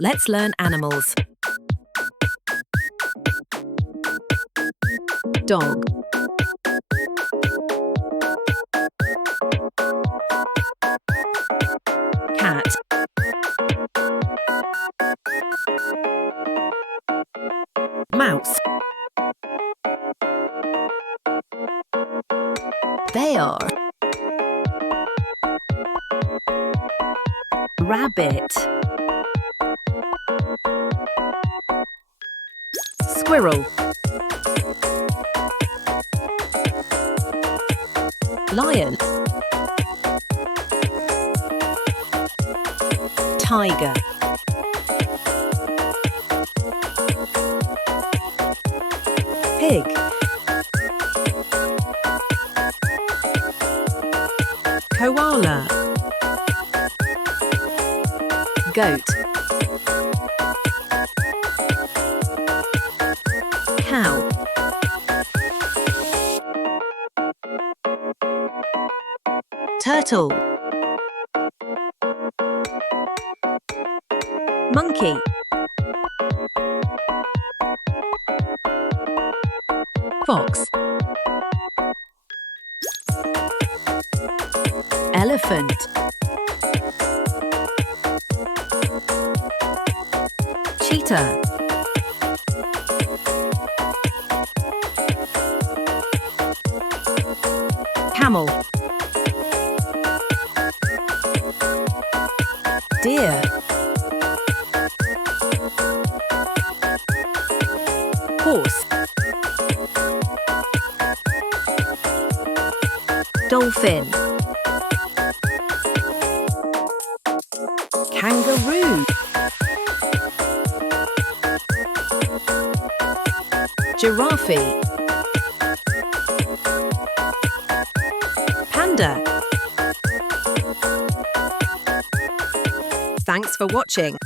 Let's learn animals. Dog. Cat. Mouse. Bear. Rabbit. Squirrel. Lion. Tiger. Pig. Koala. Goat. Cow. Turtle. Monkey. Fox. Elephant. Cheetah. Camel. Deer. Horse. Dolphin. Kangaroo. Giraffe. Panda. Thanks for watching.